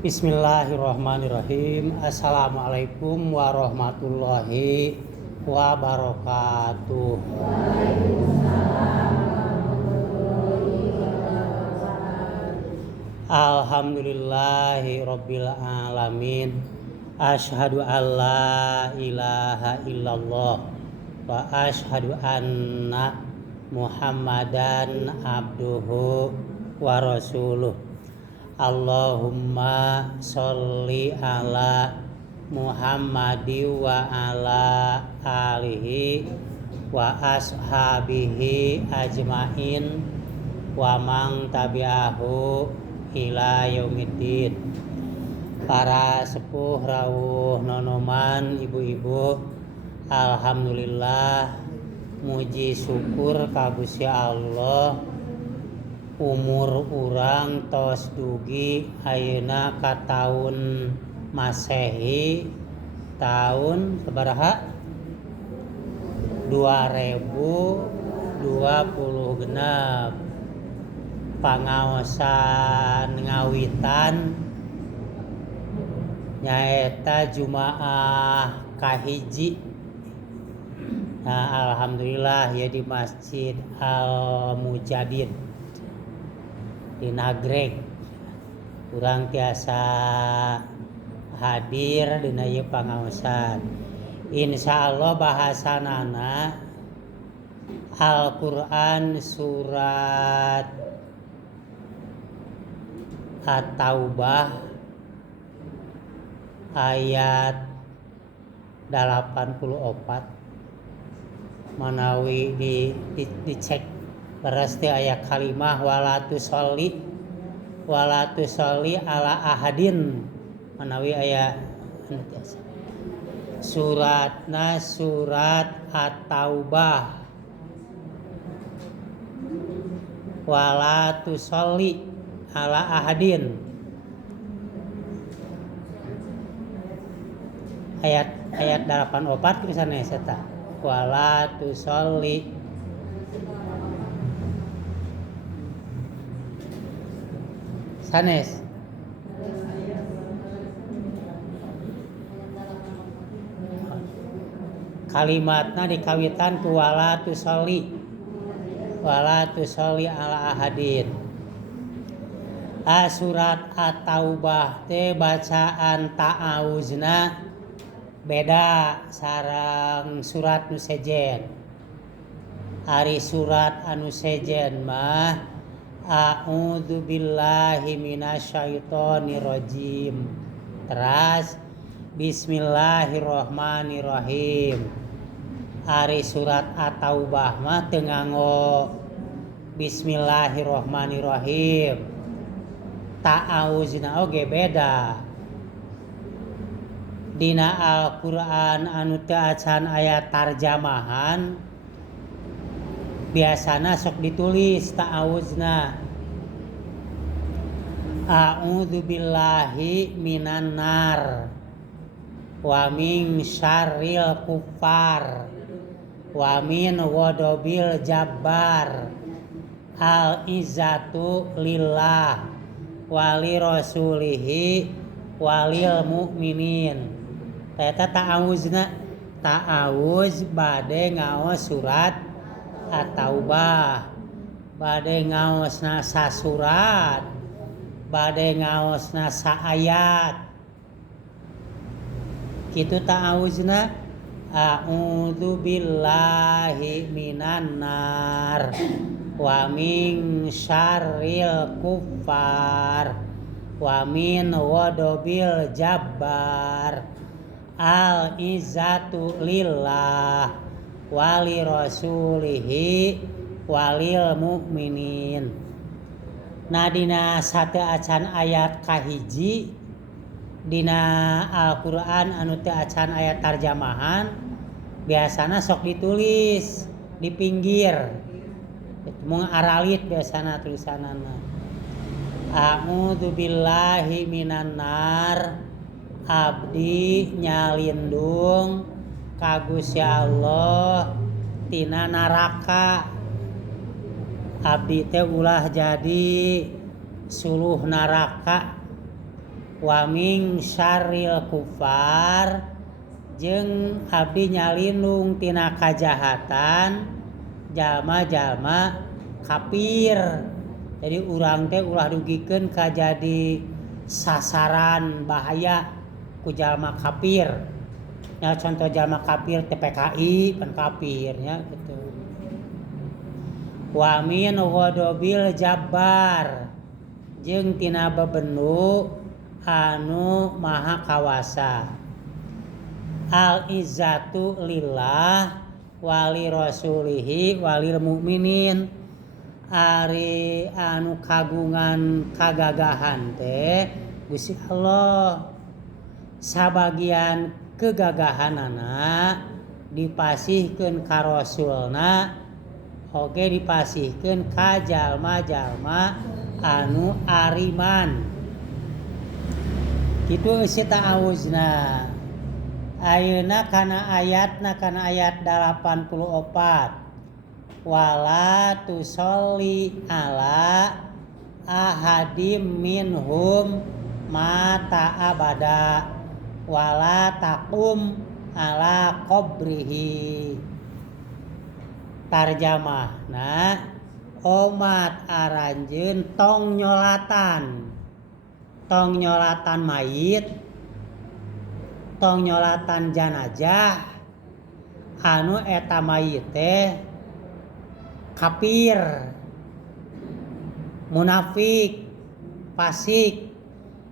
Bismillahirrahmanirrahim. Assalamualaikum warahmatullahi wabarakatuh. Alhamdulillahi rabbil alamin. Asyhadu an la ilaha illallah wa asyhadu anna Muhammadan abduhu wa rasuluh. Allahumma sholli ala Muhammadi wa ala alihi wa ashabihi ajmain wa man tabi'ahu ila yaumiddin. Para sepuh rawuh nonoman, ibu-ibu, alhamdulillah muji syukur ka Gusti Allah. Umur urang tos dugi ayeuna ka taun Masehi tahun sabaraha 2026 pangaosan ngawitan nyaeta Jumaah kahiji. Nah, alhamdulillah ya di Masjid Al-Mujadid di Nagreg. Urang tiasa hadir dina ieu pangaosan. Insyaallah bahasanana Al-Quran surat At-Taubah ayat 84 manawi dicek berarti ayat kalimah walatu sholli ala ahadin manawi ayat suratna surat At-Taubah walatu sholli ala ahadin ayat 84 misalnya seta walatu sholli sanes kalimatna dikawitan ku walatu sholli ala ahadin. Surat At-Taubah teh bacaan ta'awuzna beda sareng surat nu sejen. Ari surat anu sejen mah a'udzu billahi minasyaitonir rajim. Teras bismillahirrahmanirrahim. Ari surat At-Taubah mah teu nganggo bismillahirrahmanirrahim. Ta'awuzna oge beda. Dina Al-Qur'an anu teu acan aya tarjamahan biasana sok ditulis ta'awuzna. A'udzu billahi minan nar wa min syarril kuffar wa min ghadabil jabbar al izzatu lillah wali rasulihi walil mu'minin. Eta ta'awuzna ta'awuz bade ngaos surat At-Taubah, bade ngaosna sasurat, bade ngaosna saayat. Kitu ta'awuzna a'udzu billahi minan nar wa min syarril kuffar wa min ghadabil jabbar al izzatu lillah wali rasulihi walil mu'minin. Nadina sate acan ayat kahiji dina Al-Qur'an anu teu acan ayat tarjamahan biasana sok ditulis di pinggir. Mung aralit biasana tulisanana. A'udzu billahi minan nar abdi nyalindung ka Gusti Allah tina naraka. Abdi teh ulah jadi suluh naraka. Wa min syarril kufar jeung abdi nyalindung tina kajahatan jalma-jalma kafir. Jadi urang teh ulah dugikeun ka jadi sasaran bahaya ku jalma kafir. Ya contoh jalma kafir TPKI pan kafirnya gitu. Wa min ghadabil jabbar jeung tina bebendu anu maha kawasa. Al izzatu lillah wali rasulihi walil mu'minin. Ari anu kagungan kagagahan teh Gusti Allah. Sabagian kegagahanana dipasihkeun ka rasulna oge dipasihkeun ka jalma-jalma anu ariman. Kitu isi ta'awuzna. Ayeuna kana ayat 84. Wala tusolli ala ahadim minhum mata abada wala taqum ala qabrihi. Tarjamahna omat aranjeun tong nyolatan mayit, tong nyolatan janajah anu eta mayit teh kafir, munafik, fasik.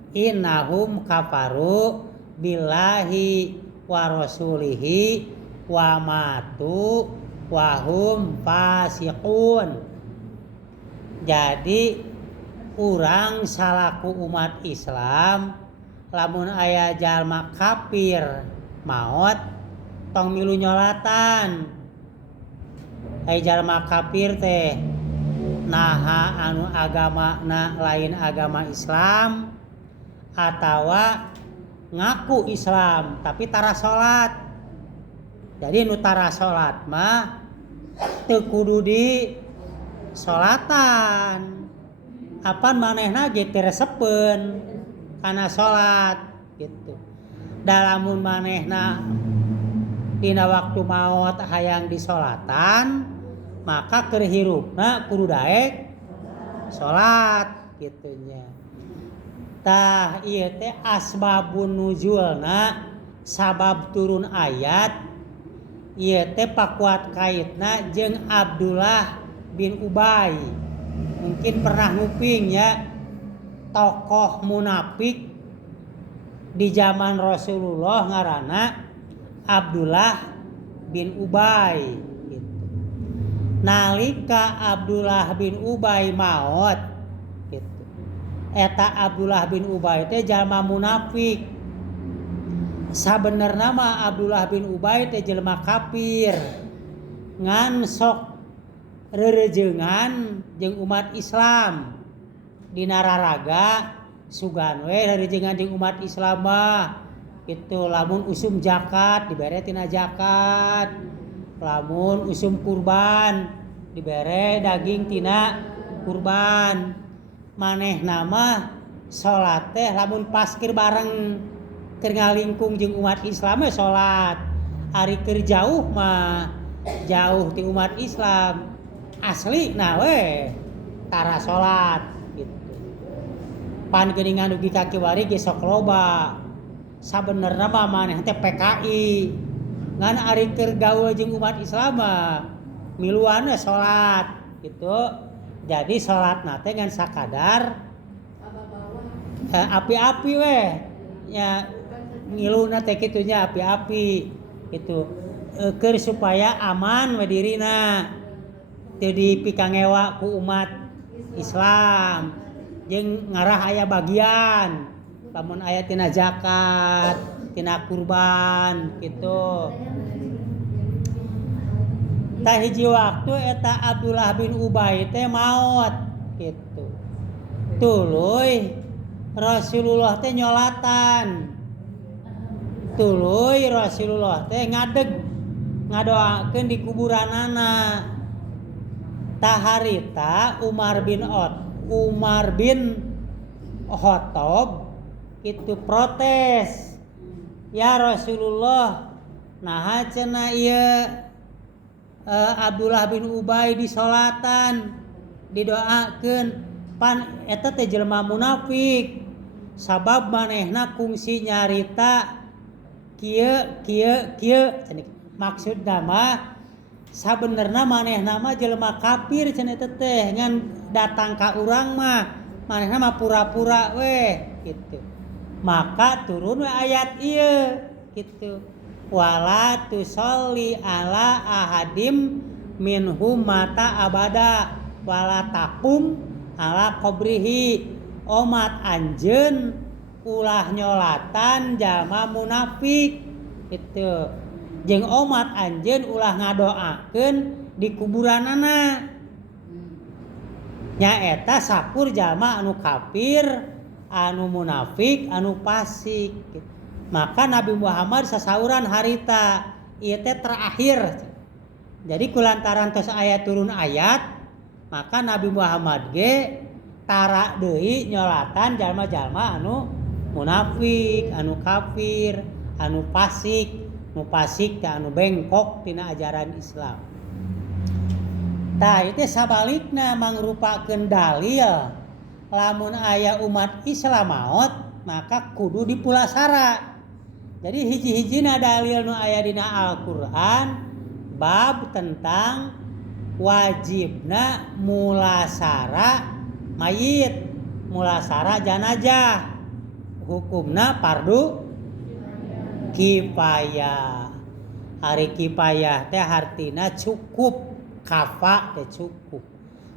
Innahum kafaru billahi wa rasulihi wa matu wa hum fasiqun. Jadi urang salaku umat Islam lamun aya jalma kafir maot tong milu nyolatan. Ai jalma kafir teh naha anu agamana lain agama Islam atawa ngaku Islam tapi tara salat. Jadi nu tara salat mah teu kudu di salatan. Apan manehna ge teu resepeun kana salat gitu. Da lamun manehna dina waktu maot hayang disolatan maka keur hirupna kudu daek salat kitu nya. Tah ieu teh asbabun nuzulna sabab turun ayat ieu teh pakuat kaitna jeung Abdullah bin Ubay. Mungkin pernah nguping ya tokoh munafik di zaman Rasulullah ngaranna Abdullah bin Ubay gitu. Nalika Abdullah bin Ubay maot gitu. Eta Abdullah bin Ubay teh jalma munafik. Sabenerna mah Abdullah bin Ubay teh jelema kafir. Ngan sok rerejengan jeung umat Islam dina raraga sugan we rerejengan jeung umat Islam mah kitu. Lamun usum zakat dibere tina zakat, lamun usum kurban dibere daging tina kurban. Manehna mah salat teh lamun pas keur bareng keur ngalingkung jeung umat Islam mah salat. Ari keur jauh mah jauh ti umat Islam asli nah we tara salat gitu. Pan geuningan dugi ka kiwari ge sok loba. Sabenerna mah maneh teh PKI. Ngan ari keur gaul jeung umat Islam mah miluan we salat gitu. Jadi salatna teh ngan sakadar api-api we nya ngiluna teh kitu nya api-api gitu. Keur supaya aman we dirina. Teu dipikangewa ku umat Islam jeung ngarah aya bagian lamun aya tina zakat, tina kurban gitu. Tah hiji waktu eta Abdullah bin Ubay teh maot gitu. Tuluy Rasulullah teh nyolatan. Tuluy Rasulullah teh ngadeg ngadoakeun di kuburanana. Tah harita Umar bin Khattab itu protes. Ya Rasulullah, naha cenah ieu Abdullah bin Ubay disolatan didoakeun pan eta teh jelema munafik. Sabab manehna kungsi nyarita kieu maksudna mah sabenerna manehna mah jelema kafir cenah teh ngan datang ka urang mah manehna mah pura-pura we gitu. Maka turun we ayat ieu gitu. Wala tusolli ala ahadim minhum mata abada wala taqum ala qabrihi. Omat anjeun ulah nyolatan jalma munafik gitu. Jeung omat anjeun ulah ngadoakeun di kuburanana. Nya eta sakur jalma anu kafir, anu munafik, anu fasik. Maka Nabi Muhammad sasauran harita ieu teh terakhir. Jadi kulantaran tos aya turun ayat, maka Nabi Muhammad ge tara deui nyolatan jalma-jalma anu munafik, anu kafir, anu fasik. Nu fasik teh anu bengkok tina ajaran Islam. Tah itu sabalikna mangrupakeun dalil lamun aya umat Islam maot maka kudu dipulasara. Jadi hiji-hijina dalil nu aya dina Al-Qur'an bab tentang wajibna mulasara mayit, mulasara janazah, hukumna fardu kifayah. Hari kifayah teh artina cukup, kafa teh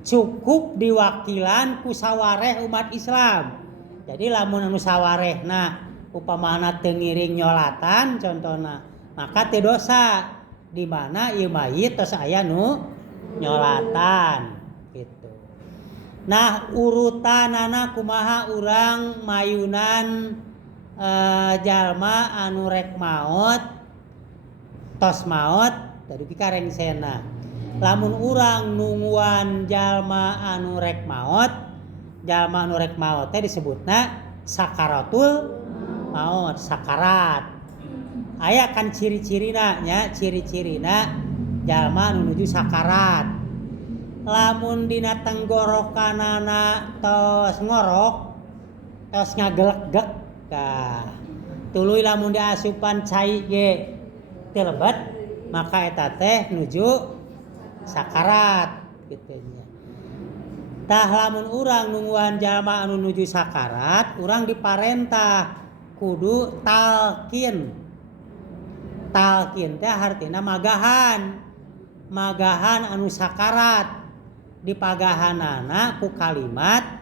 cukup diwakilan ku sawareh umat Islam. Jadi lamun anu sawarehna upamana teu ngiring nyolatan contohna, maka teu dosa di mana ieu mayit tos aya nu nyolatan gitu. Nah, urutanana kumaha urang mayunan jalma anu rek maot tos maot tadi pikareng sena. Lamun urang nungguan jalma anu rek maot teh disebutna sakaratul maut, sakarat. Aya kan ciri-cirina nya, ciri-cirina jalma anu nuju sakarat. Lamun dina tenggorokanana tos ngorok, tos ngageleg-geg ka. Tuluy lamun diasupan cai ge teu lebet, maka eta teh nuju sakarat kitu nya. Tah lamun urang nungguan jalma anu nuju sakarat, urang diparentah kudu talqin. Talqin teh artina magahan anu sakarat. Dipagahanana ku kalimat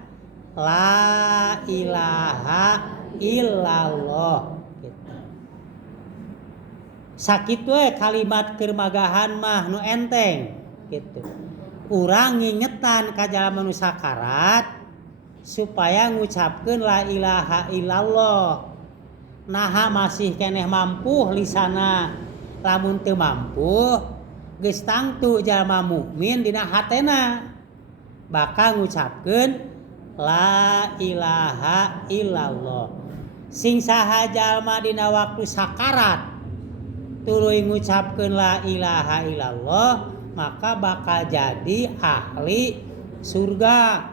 la ilaha illallah gitu. Sakitu kalimat keur magahan mah nu enteng gitu. Urang ngingetan ka jalma nu sakarat supaya ngucapkeun la ilaha illallah. Naha masih keneh mampu lisana, lamun teu mampu geus tangtu jalma mukmin dina hatena bakal ngucapkeun la ilaha illallah. Sing saha jalma dina waktu sakarat tuluy ngucapkeun la ilaha illallah, maka bakal jadi ahli surga.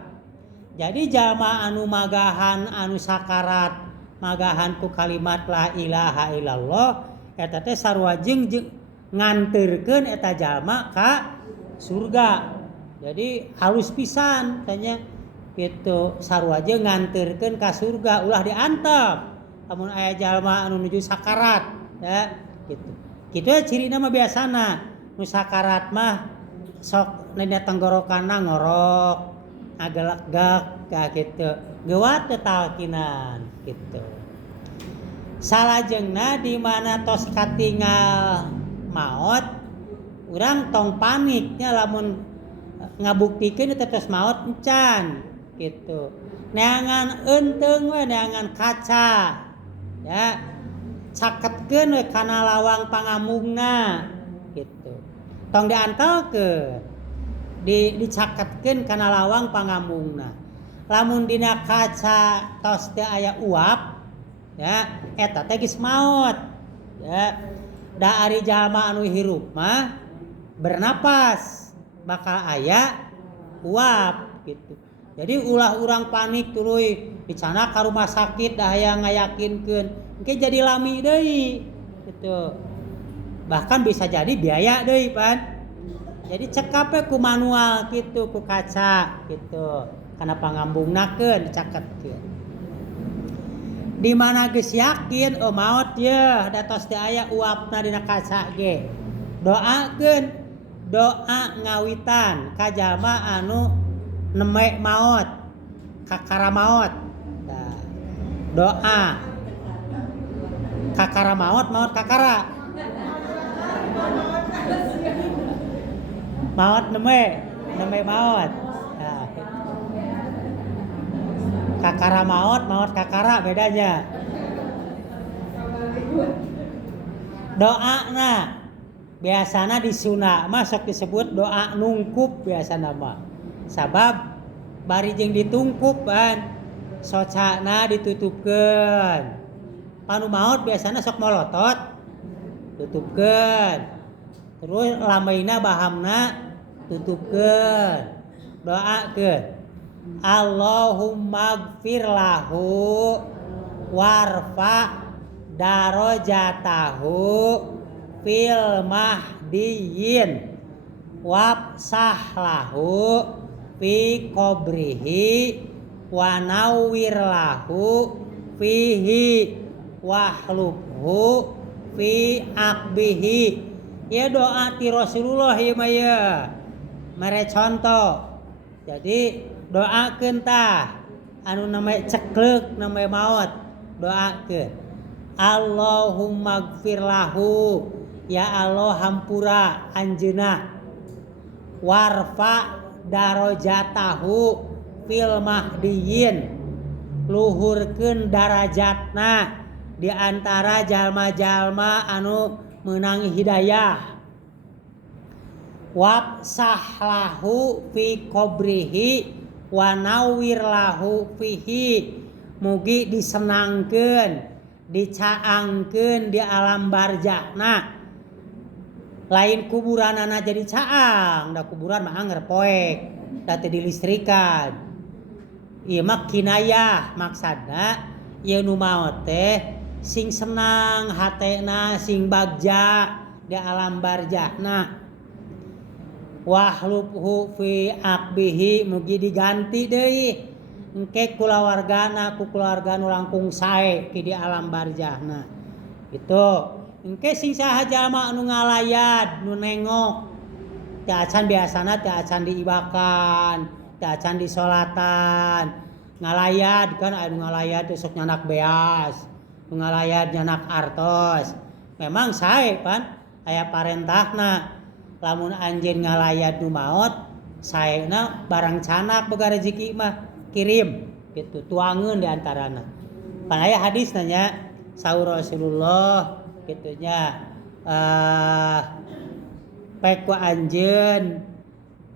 Jadi jalma anu magahan anu sakarat magahan ku kalimat la ilaha illallah eta teh sarua jeung nganterkeun eta jalma ka surga. Jadi halus pisan tanya gitu, sarua jeung nganterkeun ka surga ulah diantep lamun aya jalma anu nuju sakarat ya gitu. Kitu cirina mah biasana nu sakarat mah sok dina tenggorokanna ngorok ngageleg-geg ka kitu, geuwat teu talqinan kitu. Salajengna di mana tos katingal maot, urang tong paniknya lamun ngabuktikeun eta tos maot encan gitu. Neangan eunteung we, neangan kaca ya, caketkeun we kana lawang pangamungna gitu. Tong diantelkeun, dicaketkeun kana lawang pangamungna. Lamun dina kaca tos teu aya uap ya, eta teh geus maot ya. Da ari jalma anu hirup mah bernapas bakal aya uap gitu. Jadi ulah urang panik tuluy dicana ka rumah sakit dah aya ngayakinkeun engke jadi lami deui gitu. Bahkan bisa jadi biaya deui pan. Jadi cekape ku manual gitu, ku kaca gitu. Kana pangambungnakeun dicaketkeun. Di mana geus yakin maot ye da tos teu aya uapna dina kaca ge. Doakeun doa ngawitan ka jalma anu neme maot, kakara maot. Nah, doa kakara maot kakara. Maot neme maot. Nah, kakara maot kakara bedanya. Doana biasana di Sunda mah sok disebut doa nungkup biasana mah. Sabab bari jeung ditungkup kan socana ditutupkeun. Panu maot biasana sok molotot tutupkeun. Terus lameina bahamna tutupkeun. Doakeun. Allahumma gfir lahu warfa darajatahu fil mahdiyin wabsah lahu fi qabrihi wa nawwir lahu fihi wahlubhu fi akbihi. Ya doa ti Rasulullah ya maya mere contoh. Jadi doakeun tah anu namanya ceklek namanya maut doakeun Allahumma gfir lahu, ya Allah hampura anjeunna, warfa darajatahu fil mahdiyin, luhurkeun darajatna di antara jalma-jalma anu meunang hidayah, wabsah lahu fi qabrihi wa nawwir lahu fihi, mugi disenangkeun dicaangkeun di alam barzahna, lain kuburanana jadi caang, da kuburan mah anger poek da teu dilistrikan. Ieu mah kinayah maksudna ieu nu maot teh sing senang hatena sing bagja di alam barzahna. Wahlubhu fi akbihi, mugi diganti deui engke kulawargana ku keluarga nu langkung sae di alam barzahna. Itu engke sing saha jalma anu ngalayad nu nengok teu acan biasana teu acan diibakan, teu acan disolatan, ngalayad kan anu ngalayad teh sok nyanak beas, nu ngalayad nyanak artos. Memang sae pan aya parentahna lamun anjeun ngalayad nu maot saena barang canak boga rezeki mah kirim gitu, tuangeun di antarana. Pan aya hadis nanya saur Rasulullah kitu nya pek ku anjeun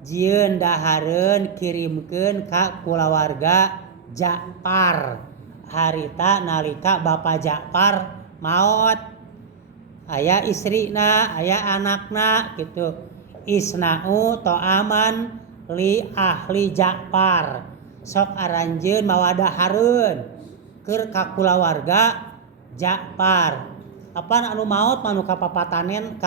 jieun dahareun kirimkeun ka kulawarga Ja'far harita nalika Bapak Ja'far maot, aya istrina aya anakna gitu, isna'u to'aman li ahli Ja'far, sok aranjeun mawadahareun keur ka kulawarga Ja'far. Apa anu maot manu kapapatenan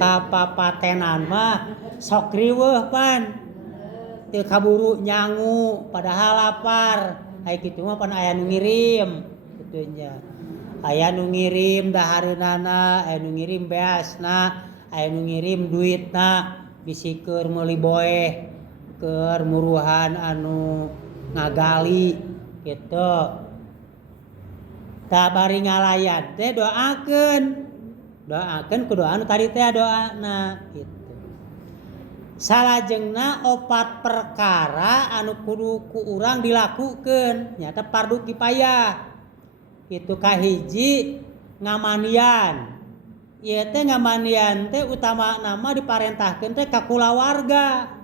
kapapatenan mah sok riweuh pan teu kaburu nyangu padahal lapar aya kitu mah pan aya nu ngirim kitu nya, aya nu ngirim dahareunana, aya nu ngirim beasna, aya nu ngirim duitna bisi keur meuli boeh keur muruhan anu ngagali gitu. Tak bari ngalayat teh doakeun ku doa anu tadi teh doana gitu. Salajengna opat perkara anu kudu ku urang dilakukeun nyata fardu kifayah. Itu kahiji ngamandian. Ieu teh ngamandian teh utama nama diparentahkeun teh ka kulawarga.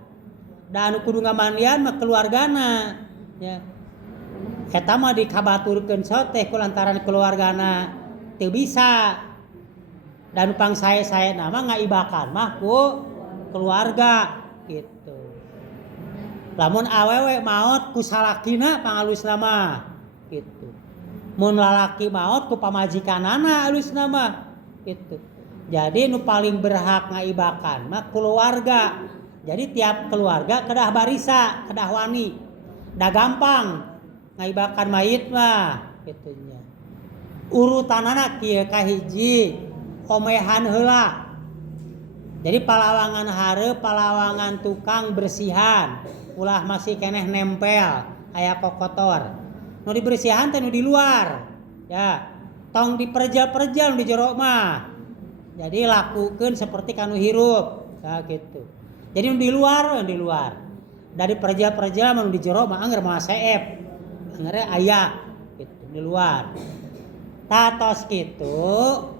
Da anu kudu ngamandian mah keluargana ya. Eta mah dikabaturkeun soteh kulantaran keluargana teu bisa. Dan pang sae-sae nama ngaibakan mah ku keluarga gitu. Lamun awewe maot ku salakina pangalusna mah gitu. Mun lalaki maot ku pamajikanana alusna mah gitu. Jadi nu paling berhak ngaibakan mah keluarga. Jadi tiap keluarga kedah barisa, kedah wani. Da gampang ngaibakan mayit mah gitunya. Urutanana kieu kahiji omehan heula. Jadi palawangan hareup, palawangan tukang bersihan, ulah masih keneh nempel aya kokotor. Nu dibersihan teh nu di luar. Ya, tong diperjal-perjal di jero mah. Jadi lakukeun seperti kanu hirup. Ya gitu. Jadi nu di luar. Dari perjal-perjal mah di jero mah anger mah seep. Angere aya gitu di luar. Tatos kitu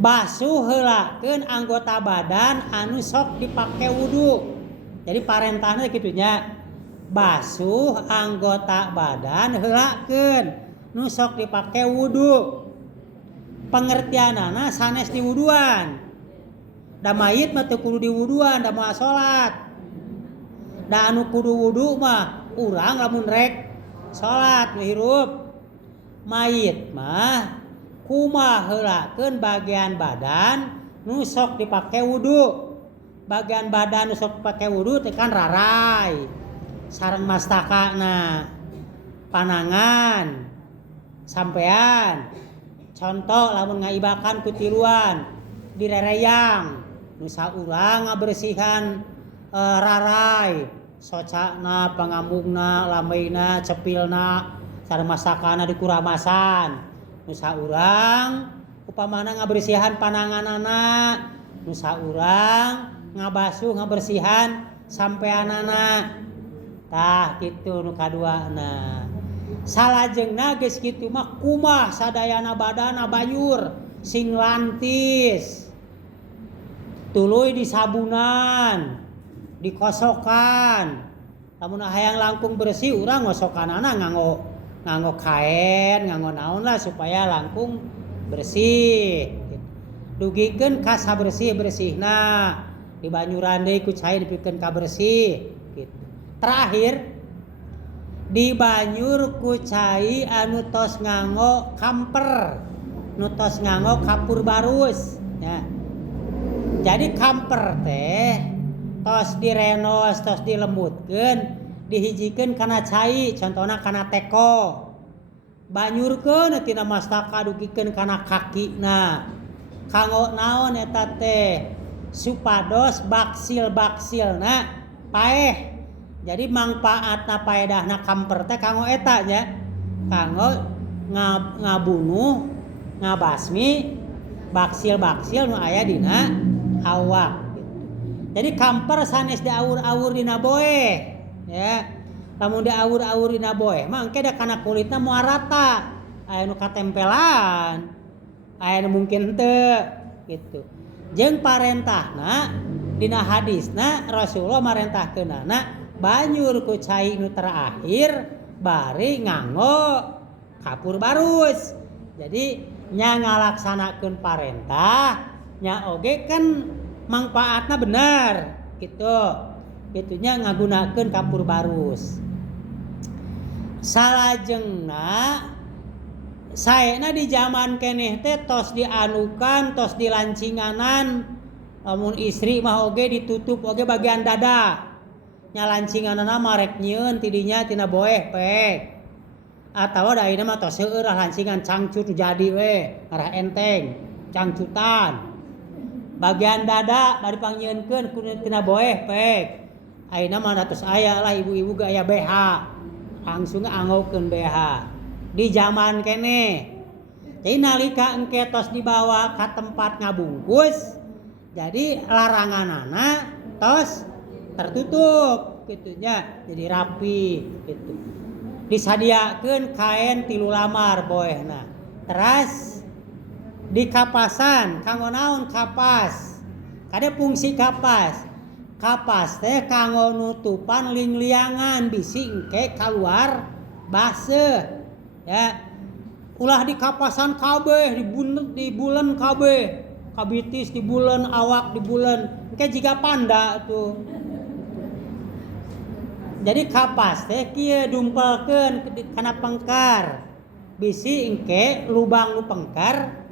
basuh heulakeun anggota badan anu sok dipake wudu. Jadi parentahna kitu nya. Basuh anggota badan heulakeun nu sok dipake wudu. Pengertianana sanes diwuduan. Da mayit mah teu kudu diwuduan, da moal salat. Da anu kudu wudu mah urang lamun rek salat hirup. Mayit mah kumaha heulakeun bagian badan nu sok dipake wudu. Bagian badan nu sok dipake wudu tekan rarai sareng mastakana, panangan, sampean. Contoh lamun ngaibakan ku tiluan di rereyang nu saurang ngabersihan rarai, socana, pangambungna, lambeina, cepilna, sareng mastakana di kuramasan. Nu saurang upamana ngabersihan pananganana, nu saurang ngabasuh ngabersihan sampeanana. Tah kitu nu kaduana. Salajengna geus kitu mah kumah sadayana badana bayur sing lantis. Tuluy disabunan, dikosokan. Lamun hayang langkung bersih urang ngosokanana nganggo kaen, nganggo naon lah supaya langkung bersih. Dugikeun ka sabersih-bersihna. Di banyuran deui ku cai dipikeun ka bersih gitu. Terakhir di banyur ku cai anu tos nganggo kamper, nu tos nganggo kapur barus ya. Jadi kamper teh tos direnos, tos dilembutkeun, dihijikeun kana cai, contohna kana teko. Banyurkeun tina mastaka dugikeun kana kakina. Kanggo naon eta teh? Supados baksil-baksilna paeh. Jadi mangpaatna paedahna kamper teh kanggo eta nya. Kanggo ngabunuh, ngabasmi baksil-baksil nu aya dina awak. Jadi kamper sanes diawur-awur dina boeh ya. Lamun diawur-awur dina boeh mah engke da kana kulitna moal rata. Aya nu katempelan, aya nu mungkin teu gitu. Jeung parentahna dina hadisna Rasulullah marentahkeunana banyur ku cai nu terakhir bari nganggo kapur barus. Jadi nya ngalaksanakeun parentah nya oge kan mangpaatna bener gitu. Kitunya ngagunakeun kapur barus. Salajengna saena di zaman keneh teh tos dianukan, tos dilancinganan. Lamun istri mah oge ditutup oge bagian dada. Nya lancinganana marek nyieun tidinya tina boeh pek. Atawa da ayeuna mah tos seueur lancingan cangcut jadi we, arah enteng, cangcutan. Bagian dada bari pangyieunkeun tina boeh pek. Ayeuna mah tos aya lah ibu-ibu ge aya BH. Langsung anggokeun BH. Di zaman kene. Jadi nalika engke tos dibawa ka tempat ngabungkus, jadi laranganana tos tertutup gitunya, jadi rapi gitu. Disadiakeun kain 3 lamar boehna. Teras di kapasan kanggo naon kapas? Kade fungsi kapas. Kapas teh kanggo nutupan ling-liangan bisi engke kaluar baseuh. Ya, ulah di kapasan kabeh, di bulan kabeh, kabitis di bulan, awak di bulan, engke jiga panda tuh. Jadi kapas teh kieu dumpelkeun kana pengkar, bisi engke lubang nu pengkar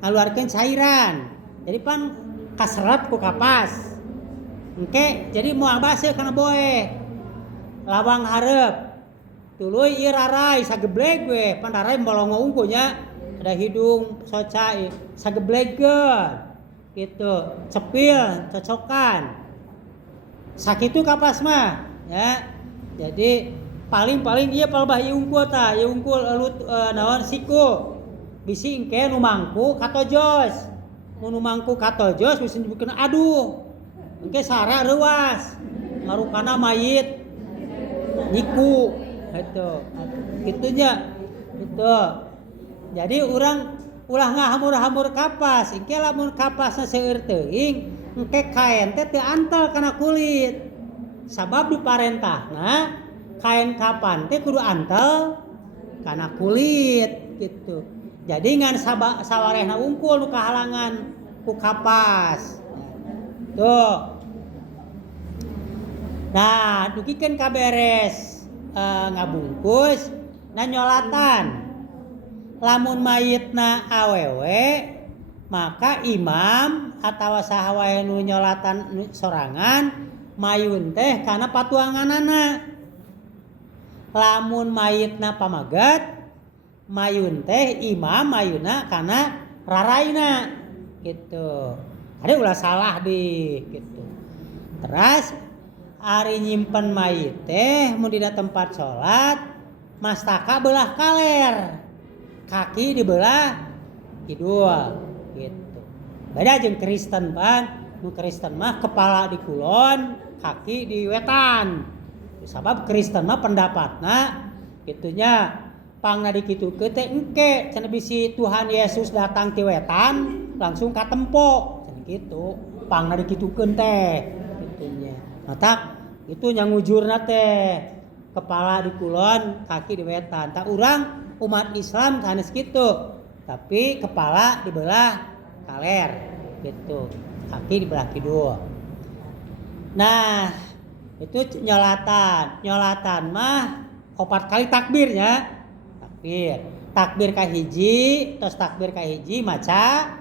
ngaluarkeun cairan. Jadi pan kaserep ku kapas, engke jadi moal baseuh kana boeh, lawang hareup. Tuluy ieu rarai sageblek we, pan rarai molongo unggul nya, ada hidung soca sageblegkeun gitu, cepil cocokan. Sakitu kapas mah ya. Jadi paling ieu palebah ieu unggul tah, ieu unggul naon siku. Bisi engke nu mangku katojos. Mun nu mangku katojos bisi dibikeun aduh. Engke sara reuas. Ngarukana mayit niku. Gitunya gitu. Jadi urang ulah ngahamur-hamur kapas. Engke lamun kapasna seueur teuing engke kaen teh teu antel kana kulit. Sabab diparentahna kaen kapan teh kudu antel kana kulit gitu. Jadi ngan sawarehna ungkul nu kahalangan ku kapas. Tuh. Nah, dugikeun kaberes ngabungkus, nah nyolatan. lamun mayitna awewe maka imam atawa saha wae nu nyolatan sorangan mayun teh kana patuanganana. Lamun mayitna pamaget mayun teh imam mayuna kana raraina gitu. Ada ulah salah di gitu. Terus ari nyimpen mayit teh mun dina tempat salat mastaka belah kaler. Kaki dibelah kidul gitu. Beda jeung Kristen pan, nu Kristen mah kepala di kulon, kaki di wetan. Sabab Kristen mah pendapatna gitunya pangna dikitukeun teh engke cenah bisi Tuhan Yesus datang ti wetan langsung katempo cenah kitu pangna dikitukeun teh gitunya. Mata itu nya ngujurna teh kepala di kulon, kaki di wetan. Tak urang umat Islam sanes kitu. Tapi kepala dibelah kaler gitu. Kaki dibelah kidul. Nah, itu nyolatan mah 4 kali takbirnya. Takbir ka hiji, tos takbir ka hiji maca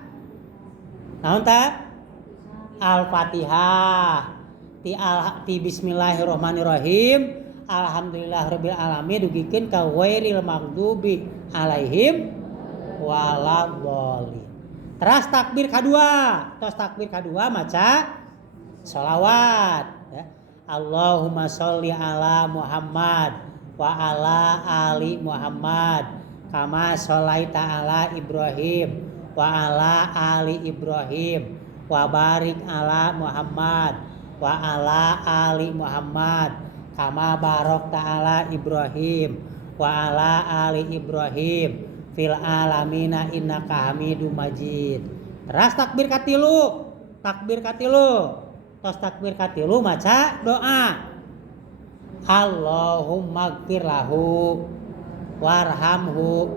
naon ta? Al-Fatihah. Ti bismillahirrahmanirrahim. Alhamdulillahirabbil alamin dugikeun ka ghairil maghdubi alaihim waladhdallin. Terus takbir kadua, tos takbir kadua maca sholawat ya. Allahumma sholli ala Muhammad wa ala ali Muhammad kama sholaita ala Ibrahim wa ala ali Ibrahim wa barik ala Muhammad wa ala ali Muhammad kama barakta ala Ibrahim wa ala ali Ibrahim fil alamina innaka Hamidum Majid. Terus takbir katilu. Tos takbir katilu maca doa. Allahumma gfir lahu warhamhu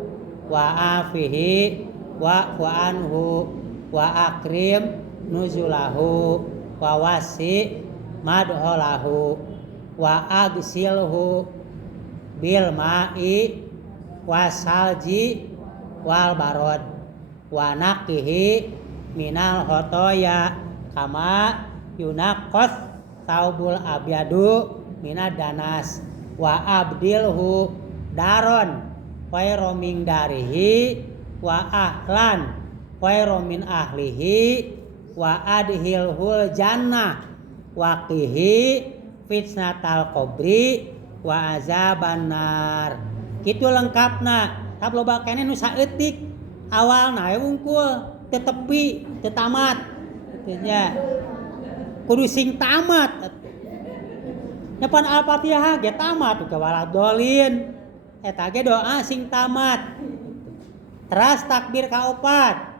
wa'afihi wa'fu anhu wa akrim nuzulahu wa wasi madholahu wa agsilhu bil ma'i wasalji wal barod wa naqihi minal khotoya kama yunaqqas saubul abyadu minad danas wa abdilhu daron khairum min darihi wa ahlan khairum min ahlihi wa adhilhul jannah wa qihi fitnatal qabri wa azaban nar. Kitu lengkapna. Tap loba keneh nu saeutik awalna we wungkul teu tepi teu tamat kitu nya. Kudu sing tamat. Nyapan Al-Fatihah ge tamat ke waladhdallin. Eta ge doa sing tamat. Teras takbir kaopat.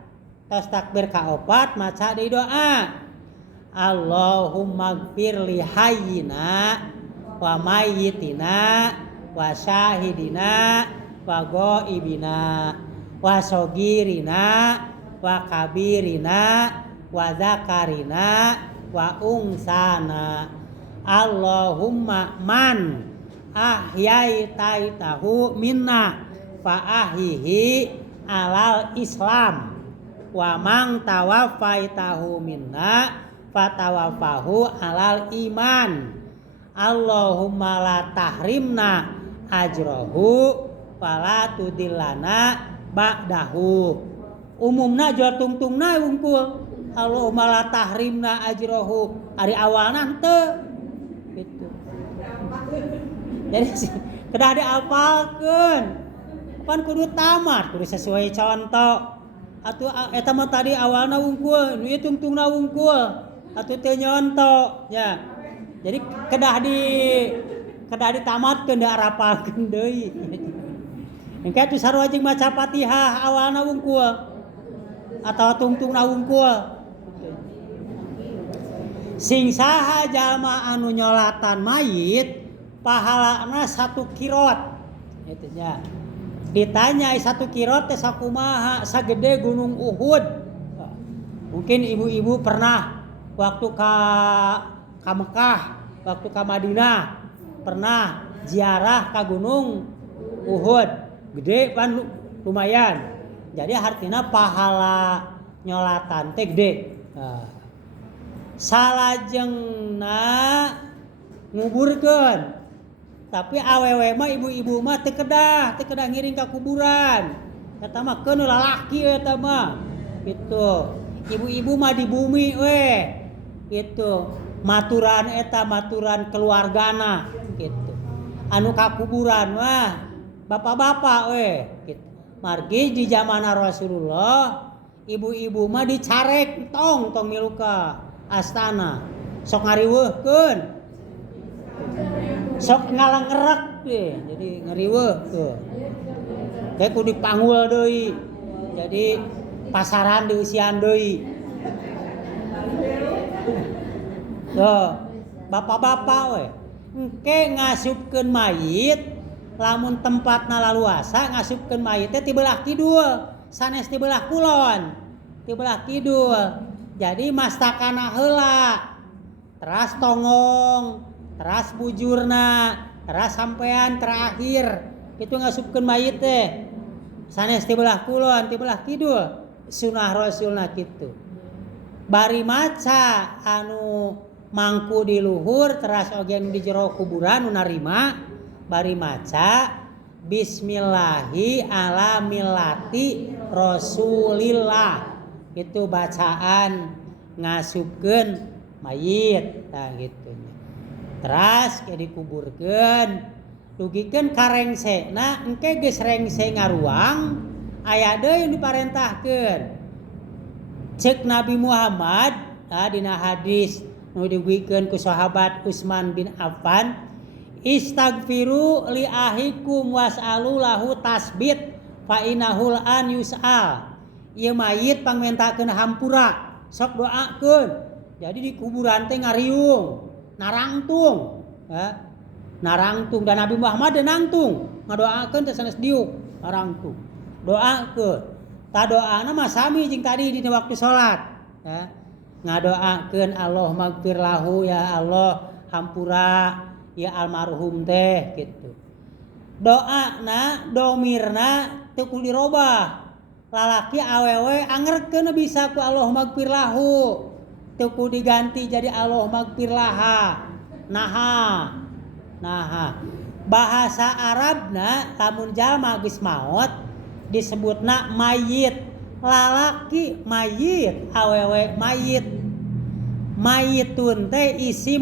Tos takbir kaopat maca deui doa. Allahumma gfir li hayyina wa mayyitina wa syahidina wa ghaibina wa sogirina wa kabirina wa zakarina wa unsana. Allahumma man ahyaitahu minna fa ahyihi alal Islam wa man tawaffaitahu minna fatawaffahu alal iman. Allahumma la tahrimna ajrahu wala tudillana ba'dahu. Umumna jual tungtungna wungkul. Allahumma la tahrimna ajrahu ari awalna henteu gitu. Jadi kedah diapalkeun. Pan kudu tamat, kudu sesuai contoh. Atuh eta mah tadi awalna wungkul, nu ieu tungtungna wungkul. Atuh teu nyonto nya. Jadi kedah ditamatkeun diarapalkeun deui. Engke atuh sarua jeung maca Fatihah awalna wungkul atawa tungtungna wungkul. Sing saha jalma anu nyolatan mayit pahalana 1 kirot. Itu nya. Ditanya 1 kirot teh sakumaha sagede gunung Uhud. Mungkin ibu-ibu pernah waktu ka Mekah, waktu ka Madinah pernah ziarah ka gunung Uhud. Gede pan lumayan. Jadi artinya pahala nyolatan teh gede. Nah, salajengna nguburkeun. Tapi awewe mah ibu-ibu mah teu kedah ngiring ka kuburan. Eta mah keun lalaki eta mah. Gitu. Ibu-ibu mah di bumi we. Gitu. Maturan eta maturan keluargana gitu. Anu ka kuburan mah bapak-bapak we gitu. Margi di zaman Rasulullah ibu-ibu mah dicarek tong milu ka astana. Sok ngariweuhkeun. Sok ngalengerek deh. Jadi ngariweuh tuh. Kayak kudu dipanggul deui. Jadi pasaran diusian deui. Tuh, bapak-bapak we. Engke ngasupkeun mayit lamun tempatna laluasa ngasupkeun mayit teh ti belah kidul, sanes ti belah kulon. Ti belah kidul. Jadi mastakana heula. Teras tongong, teras bujurna, teras sampean terakhir. Kitu ngasupkeun mayit teh. Sanes ti belah kulon, ti belah kidul. Sunah Rasulna kitu. Bari maca anu mangku di luhur teras oge di jero kuburan nu narima bari maca bismillahi ala millati rasulillah. Itu bacaan ngasupkeun mayit tah gitu. Teras ke dikuburkeun dugikeun ka rengsena engke geus rengse ngaruang aya deui diparentahkeun. Cek Nabi Muhammad dina hadis nu diwikeun ku sahabat Utsman bin Affan, istaghfiru li ahikum was'alu lahu tasbit fa inahul an yus'al. Ieu mayit pangmentakeun hampura, sok doakeun. Jadi di kuburan teh ngariung, narangtung, ya. Narangtung dan Nabi Muhammad teh nangtung, ngadoakeun teh sanes diuk, narangtung. Doakeun. Ta doana mah sami jeung tadi di waktu salat, ya. Ngadoakeun Allah magfir lahu ya Allah hampura ya almarhum teh gitu. Doana domirna teu kudu dirobah. Lalaki awewe angerkeun bisa ku Allah magfir lahu. Teu kudu diganti jadi Allah magfir laha. Naha. Bahasa Arabna lamun jalma geus maot disebutna mayit. Lalaki mayit, awewe mayit. Mayitun teh isi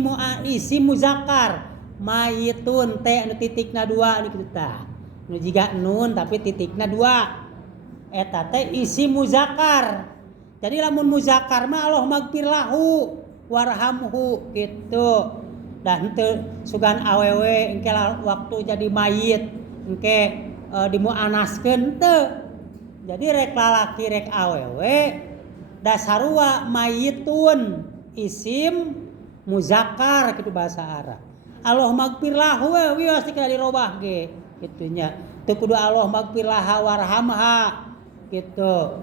muzakkar. Mayitun teh anu titikna 2 anu kitu tah. Nu jiga nun tapi titikna 2. Eta teh isi muzakkar. Jadi lamun muzakkar mah Allah magfir lahu warhamhu gitu. Dan teu sugan awewe engke waktu jadi mayit engke dimuanaskeun teu. Jadi rek lalaki rek awewe dasarua mayitun isim muzakkar kitu bahasa Arab. Allah magfir lahu we pasti kada dirobah ge kitunya. Teu kudu Allah magfir laha warhamha gitu.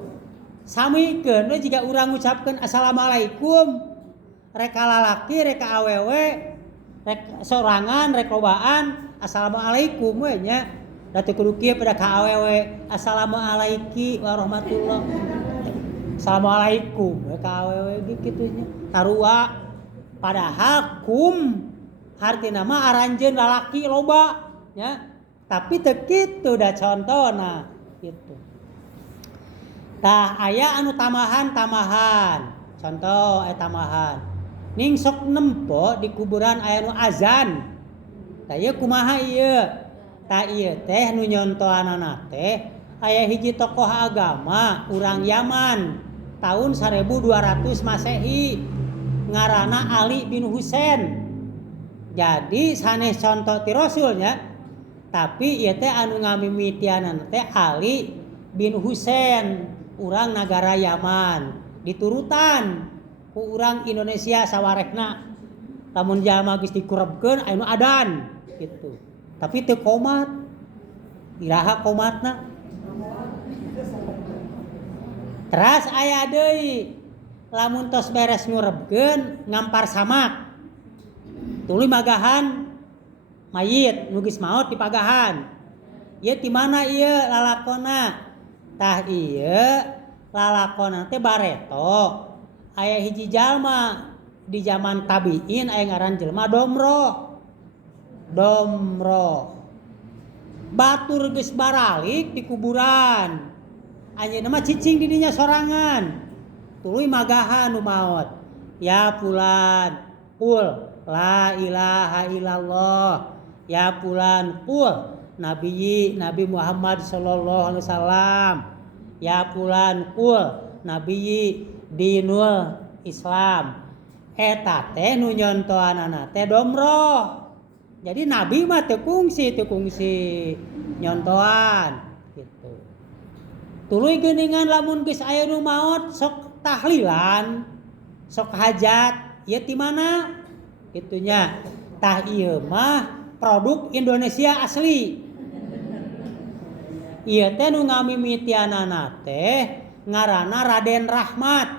Samikeun we jika urang ngucapkeun assalamualaikum rek lalaki rek awewe rek sorangan rek lobaan assalamualaikum we nya. Da teu kudu kieu pada ka awewe assalamualaikum warahmatullah. Assalamualaikum ka awewe kitu nya. Tarua padahal kum hartina mah aranjeun lalaki loba nya. Tapi teu kitu da contona gitu. Tah aya anu tamahan. Contoh tamahan. Ning sok nempo di kuburan aya nu azan. Tah ieu kumaha ieu? Ta ieu teh nu nyontoanana teh aya hiji tokoh agama urang Yaman tahun 1200 Masehi ngaranna Ali bin Husain. Jadi sanes contoh ti Rasulnya tapi ieu teh anu ngamimitianana teh Ali bin Husain urang nagara Yaman diturutan ku urang Indonesia sawarekna. Lamun jalma geus dikurebkeun anu adan gitu. Tapi teu komat. Iraha komatna. Teras aya deui lamun tos beres ngurebkeun ngampar samak. Tuluy magahan mayit nu geus maot di pagahan. Ieu ti mana ieu lalakonna? Tah ieu lalakonna teh bareto. Aya hiji jalma di zaman tabiin aya ngaran jelema Domro. Batur geus baralik di kuburan. Anjeunna mah cicing di dinya sorangan. Tuluy magahan nu maot. Ya fulan, qul la ilaha illallah. Ya fulan, qul Nabi Muhammad sallallahu alaihi wasallam. Ya fulan, qul Nabi dinul Islam. Eta teh nu nyontoanana teh Domro. Jadi Nabi mah teu kungsi nyontoan gitu. Tuluy geuningan lamun geus aya nu maot sok tahlilan, sok hajat, ieu ti mana? Itunya. Tah ieu mah produk Indonesia asli. Ieu teh nu ngamimitianana teh ngaranna Raden Rahmat.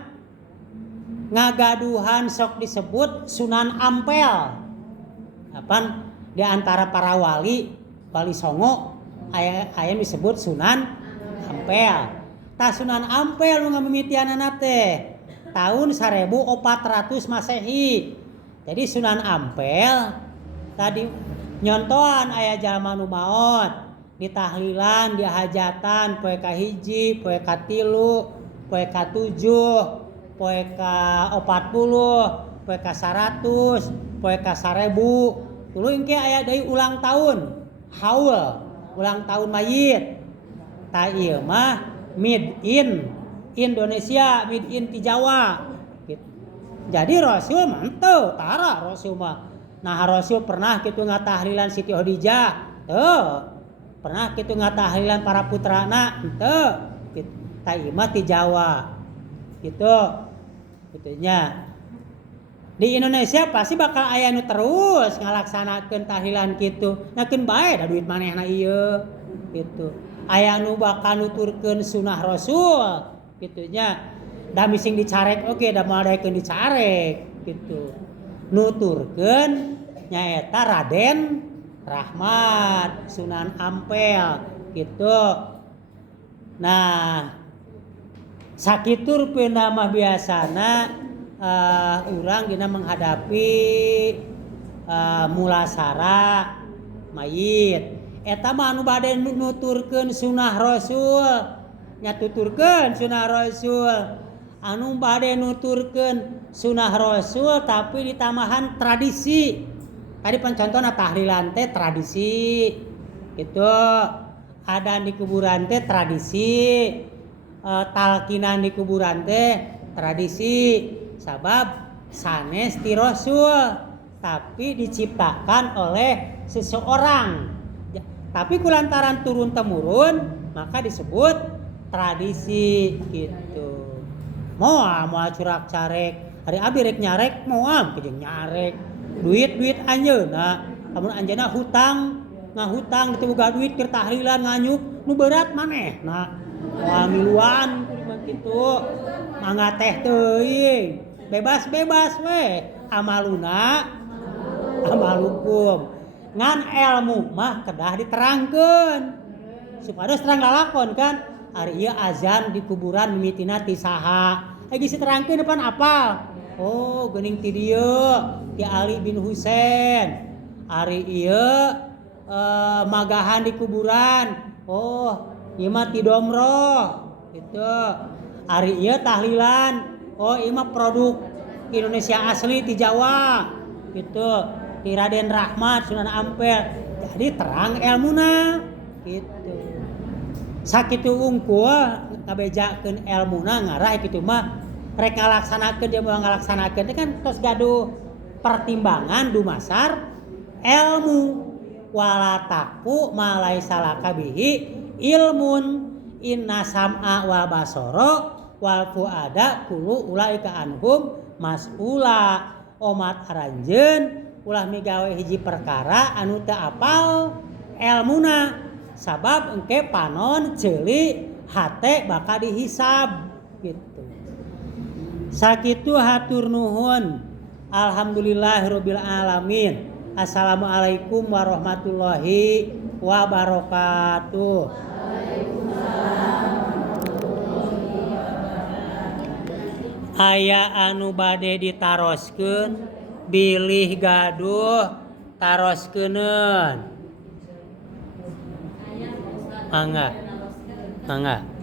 Ngagaduhan sok disebut Sunan Ampel. Apaan di antara para wali Songo aya disebut Sunan Ampel. Tah Sunan Ampel nu ngamimitianana teh tahun 1400 Masehi. Jadi Sunan Ampel tadi nyontoan aya jalma nu maot di tahlilan, di hajatan, poe ka hiji, poe ka tilu, poe ka 7, poe ka 40, poe ka 100, poe ka 1000. Tuluy engke aya deui ulang tahun, haul, ulang tahun mayit. Ta ieu mah made in Indonesia, made in ti Jawa. Jadi Rasul mah henteu tara Rasul mah. Nah Rasul pernah kitu ngatahlilan Siti Khadijah, teu. Pernah kitu ngatahlilan para putrana, henteu. Ta ieu mah ti Jawa. Gitu. Gitunya. Di Indonesia pasti bakal aya nu terus ngalaksanakeun tahlilan kitu. Nakeun bae da duit manehna ieu gitu. Aya nu bakal nuturkeun sunah Rasul gitunya. Da mising dicarek oge da madaekeun dicarek gitu. Nuturkeun nyaeta Raden Rahmat Sunan Ampel gitu. Nah, sakitu rupeuna mah biasana urang dina menghadapi mulasara mayit. Eta mah anu bade nuturkeun sunah Rasul, nyatuturkeun sunah Rasul. Anu bade nuturkeun sunah Rasul tapi ditamahan tradisi. Tadi pencontohna tahlilan teh tradisi. Gitu. Adan di kuburan teh tradisi. Talkinan di kuburan teh tradisi. Sabab sanes ti Rasul tapi diciptakan oleh seseorang. Tapi kulantaran turun temurun maka disebut tradisi gitu. Moal curak carek, hari abi rek nyarek moal kejeng nyarek. Duit anjeunna, lamun anjeunna hutang, ngahutang ditu boga duit keur tahlilan nganyuk nu berat manehna. Moal miluan kitu. Mangga teh teuing. Bebas we amaluna amalukum ngan ilmu mah kedah diterangkeun supados terang lalakon kan ari ieu azan di kuburan mimitina ti saha geus diterangkeun depan apal oh geuning ti dieu ti Ali bin Husain ari ieu magahan di kuburan oh ieu mah ti Domro gitu ari ieu tahlilan oh ini mah produk Indonesia asli di Jawa gitu di Raden Rahmat Sunan Ampel jadi terang ilmuna gitu sakitu unggul ngabejakeun ilmuna ngarah kitu mah rek ngalaksanakeun dia mau ngalaksanakeun kan tos gaduh pertimbangan dumasar ilmu walataku malai salaka bihi ilmun inna sam'a wa basara wal fuada kulu ulaika anhum mas'ula omat aranjeun ulah migawe hiji perkara anu teu apal elmuna sabab engke panon ceuli hate bakal dihisab gitu. Sakitu hatur nuhun. Alhamdulillahirabbil alamin. Assalamualaikum warahmatullahi wabarakatuh. Aya anu bade ditaroskeun bilih gaduh taroskeuneun. Mangga.